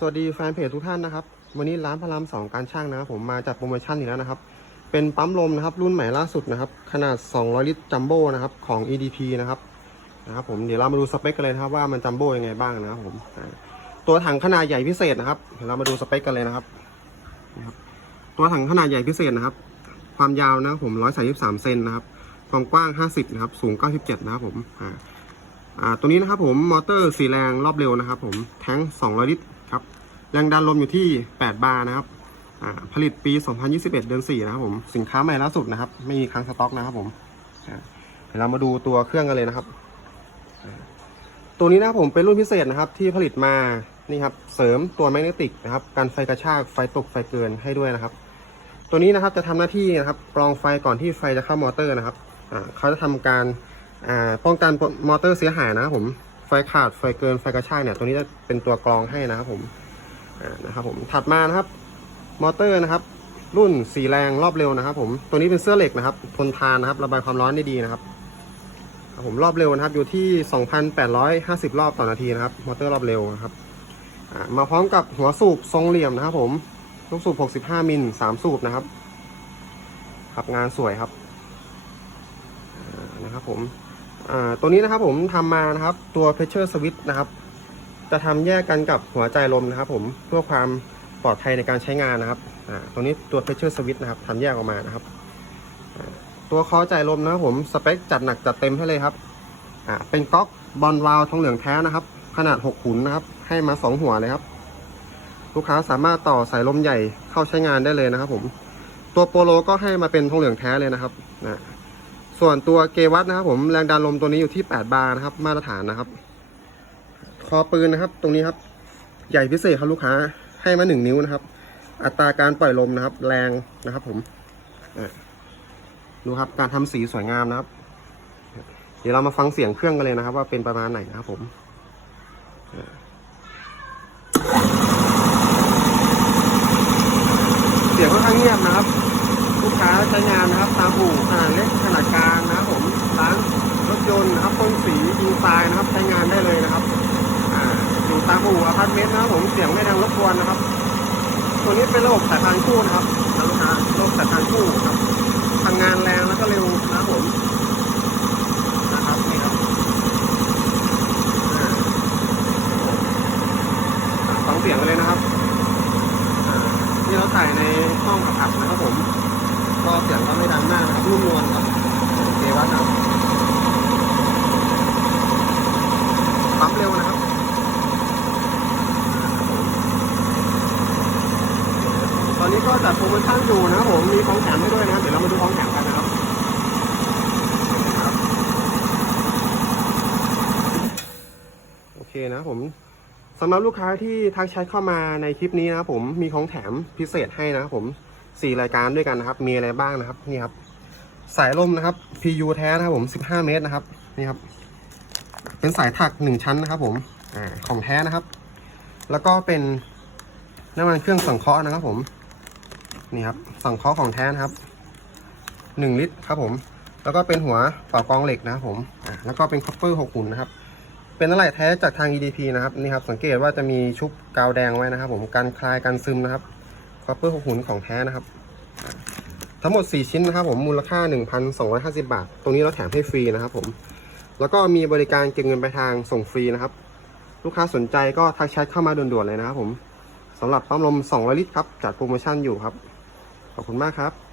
สวัสดีแฟนเพจทุกท่านนะครับ วันนี้ร้านพระรามสองการช่างนะครับผมมาจัดโปรโมชั่นอีกแล้วนะครับ เป็นปั๊มลมนะครับ รุ่นใหม่ล่าสุดนะครับ ขนาด 200 ลิตรจัมโบ้นะครับของ EDP นะครับนะครับผมเดี๋ยวเรามาดูสเปคกันเลยนะครับว่ามันจัมโบ้ยังไงบ้างนะครับผมตัวถังขนาดใหญ่พิเศษนะครับเดี๋ยวเรามาดูสเปคกันเลยนะครับ ตัวถังขนาดใหญ่พิเศษนะครับ ความยาวนะครับผม133เซนนะครับความกว้าง 50 นะครับ สูง 97 นะครับผมอ่าตัวนี้นะครับผมมอเตอร์สีแรงรอบเร็วนะครับผมแท้ง 200 ลิตร แรงดันลมอยู่ที่ 8 บาร์นะครับผลิตปี 2021 เดือน 4 นะครับผม สินค้าใหม่ล่าสุดนะครับ ไม่มีค้างสต็อกนะครับผมเดี๋ยวเรามาดูตัวเครื่องกันเลยนะครับ ตัวนี้นะครับผมเป็นรุ่นพิเศษนะครับ ที่ผลิตมา นี่ครับ เสริมตัวแมกเนติกนะครับกันไฟกระชาก ไฟตก ไฟเกินให้ด้วยนะครับ ตัวนี้นะครับจะทำหน้าที่นะครับกรองไฟก่อนที่ไฟจะเข้ามอเตอร์นะครับเขาจะทำการป้องกันมอเตอร์เสียหายนะครับผม ไฟขาด ไฟเกิน ไฟกระชากเนี่ย ตัวนี้จะเป็นตัวกรองให้นะครับผม นะครับผมถัดมานะครับ มอเตอร์นะครับ รุ่นสีแรงรอบเร็วนะครับ ผมตัวนี้เป็นเสื้อเหล็กนะครับ ทนทานนะครับ ระบายความร้อนได้ดีนะครับผมรอบเร็วนะครับ อยู่ที่ 2,850 รอบต่อนาทีนะครับ มอเตอร์รอบเร็วนะครับมาพร้อมกับหัวสูบทรงเหลี่ยมนะครับ ผมลูกสูบ 65 มิล 3 สูบนะครับ ขับงานสวยครับนะครับ ผมตัวนี้นะครับ ผมทำมานะครับ ตัว pressure switch นะครับ จะทำแยกกันกับหัวใจลมนะครับผมเพื่อความปลอดภัยในการใช้งานนะครับอ่าตัวนี้ตัว pressure switch นะครับทำแยกออกมานะครับ ตัวคอจ่ายลมนะครับผมสเปคจัดหนักจัดเต็มให้เลยครับอ่าเป็นก๊อกบอลวาล์ทองเหลืองแท้นะครับ ขนาด6ขุนนะครับ ให้มา 2 หัวเลยครับ ลูกค้าสามารถต่อสายลมใหญ่เข้าใช้งานได้เลยนะครับผมตัวโปโลก็ให้มาเป็นทองเหลืองแท้เลยนะครับนะส่วนตัวเกวัตนะครับผมแรงดันลมตัวนี้อยู่ที่ 8 บาร์นะครับ มาตรฐานนะครับ คอปืนนะครับ ตรงนี้ครับ ใหญ่พิเศษครับลูกค้าให้มา1นิ้วนะครับ อัตราการปล่อยลมนะครับ แรงนะครับ ผมดูครับการทำสีสวยงามนะครับ เดี๋ยวเรามาฟังเสียงเครื่องกันเลยนะครับ ว่าเป็นประมาณไหนนะครับ ผมเสียงค่อนข้างเงียบนะครับ ลูกค้าใช้งานนะครับ ตามอู่ขนาดเล็กขนาดกลางนะครับ ผมร้านรถยนต์นะครับพ่นสีดีไซน์นะครับ ใช้งานได้เลยนะครับ อ่า อยู่ตามอู่อพาร์ตเมนต์นะครับผมเสียงไม่ดังรบกวนนะครับ ตัวนี้เป็นระบบสายพานคู่นะครับนะลูกค้าระบบสายพานคู่ครับทำงานแรงแล้วก็เร็วนะครับผมนะครับนี่ครับฟังเสียงกันเลยนะครับที่เราถ่ายในห้องอัดนะครับผมก็เสียงก็ไม่ดังมากนะครับนุ่มนวลครับเควัดนะครับปั๊มเร็วนะครับ ต อนนี้ก็จัดโปรโมชั่นอยู่นะผมมีของแถมให้ด้วยนะเดี๋ยวเรามาดูของแถมกันนะครับโอเคนะผมสำหรับลูกค้าที่ทักแชทเข้ามาในคลิปนี้นะผมมีของแถมพิเศษให้นะครับผมสี่รายการด้วยกันนะครับ มีอะไรบ้างนะครับนี่ครับสายลมนะครับ PU แท้นะครับผม 15 เมตรนะครับนี่ครับ เป็นสายถักหนึ่งชั้นนะครับ ผมอของแท้นะครับ แล้วก็เป็นน้ำมันเครื่องสังเคราะห์นะครับผม นี่ครับสั่งเคราะของแท้นะครับหนึ่งลิตรครับผม แล้วก็เป็นหัวเป่ากรองเหล็กนะครับผมอ่าแล้วก็เป็นคัพเปอร์หกหุ่นนะครับ เป็นอะไรแท้จากทาง EDP นะครับนี่ครับสังเกตว่าจะมีชุบกาวแดงไว้นะครับผมกันคลายกันซึมนะครับคัพเปอร์หกหุ่นของแท้นะครับ ทั้งหมด 4 ชิ้นนะครับผมมูลค่า 1,250 บาท ตรงนี้เราแถมให้ฟรีนะครับผมแล้วก็มีบริการเก็บเงินปลายทางส่งฟรีนะครับ ลูกค้าสนใจก็ทักแชทเข้ามาด่วนๆเลยนะครับผมสำหรับปั๊มลม 200 ลิตรครับจัดโปรโมชั่นอยู่ครับ ขอบคุณมากครับ